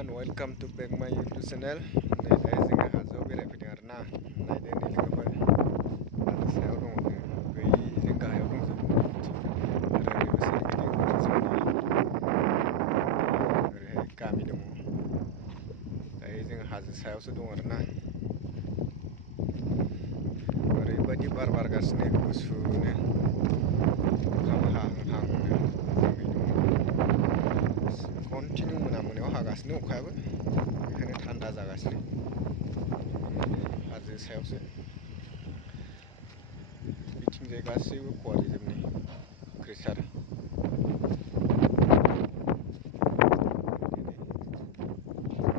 everyone, welcome to back my YouTube channel. Này thấy gì cả hạt dấu bên này phải nhờ na. Này đến đây là cái hạt xéo đúng không? Cái gì cả hiểu đúng không? Rồi bây giờ cái gì cũng sẽ rồi cam đi đúng không? Thấy gì hạt xéo sẽ đúng rồi na. Rồi bây giờ bar bar gas này cũng xuống nè. Không hàng continue मोनायाव हागासिनो अखायाबो बेखायनो थान्दा जागासिनो हाजो सायावसो बिथिंजाय गासैबो खवारिजोबनाय क्रेसार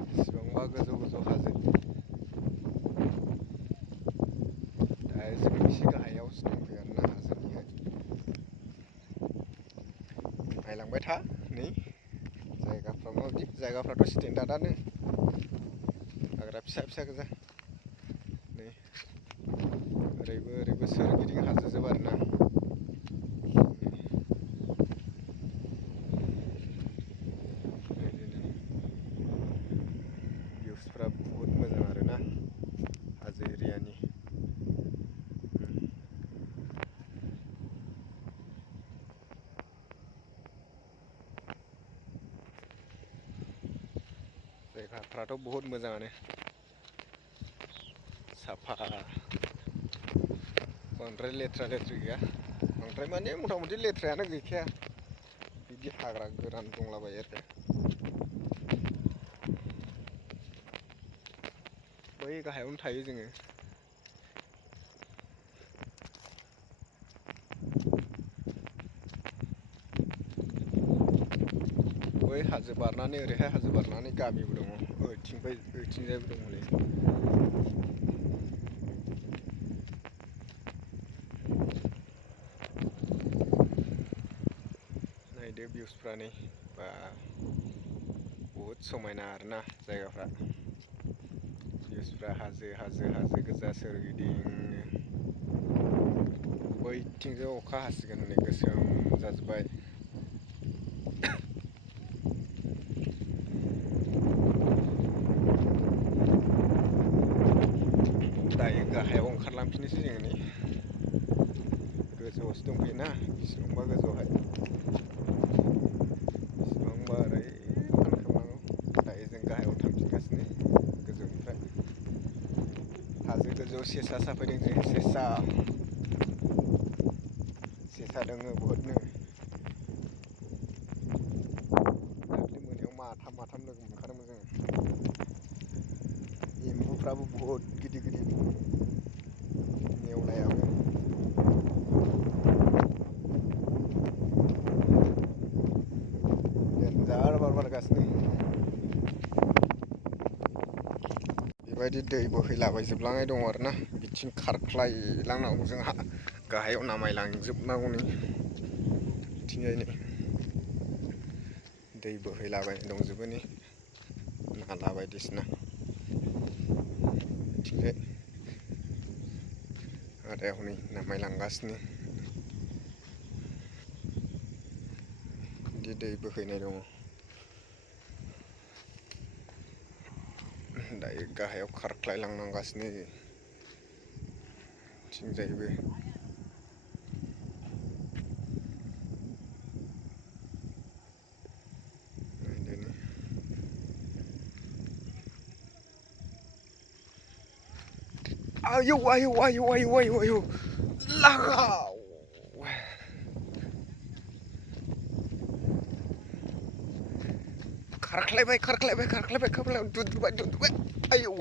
बेसेबांबा गोजौ गोजौ हाजो दा जों एसे गाहायावसो दंफैयो आरोना हाजोनिहाय नायलांबाय था नै जायगाफ्रा माबायदि जायगाफ्राथ' स्टेन्डार्डआनो हाग्रा फिसा फिसा गोजा नै ओरैबो सोरगिदिं हाजोजोब आरोना भिउसफ्रा बहुद मोजां आरोना हाजो एरियानि जायगाफ्राथ' बहुत मोजाङानो साफा बांद्राय लेथ्रा लेथ्रि गैया बांद्राय माने मथा मथि लेथ्रायानो गैखाया बिदि हाग्रा गोरान दंलाबायो आरो बै गाहायावनो थायो जोङो बै हाजो बारनानै ओरैहाय हाजो बारनानै गामिबो दङ ओइथिंजायबो दङ हनै नायदो भिउसफ्रा नै बा बहुद समायना आरोना जायगाफ्रा भिउसफ्रा हाजो गोजा सोरगिदिं बैथिंजाय अखा हासिगोन हनै गोसोम जाजोब्बाय दायो गाहायाव ओंखारलांफिननोसै जोङो नै गोजौआवसो दंफैयोना बेसेबांबा गोजौआवहाय बेसेबांबा ओरै फानखांनांगौ दायो जों गाहायाव थांफिनगासिनो गोजौनिफ्राय हाजो गोजौआव सेसा साफैदों जों सेसा दोङो बहुदनो दाख्लै मोनायाव माथाम लोगो मोनखादोंमोन जोङो एम्बुफ्राबो बहुत गिदिर नेवलायाबो देनजार बार बारगासिनो बेबायदि दै बोहैलाबायजोबलांनाय दङ आरोना बिथिं खारख्लायलांनांगौ जोंहा गाहायाव नामायलांजोबनांगौनि बिथिंजाय नै दै बोहैलाबायनाय दंजोबो नै नाला बायदिसिना बिथिंजाय आदाया हनै नामायलांगासिनो बिदि दै बोहैनाय दङ दायो गाहायाव खारख्लायलांनांगासिनो बिथिंजायबो आयौ लागाव खारख्लायबाय दुद्रुबाय आयौ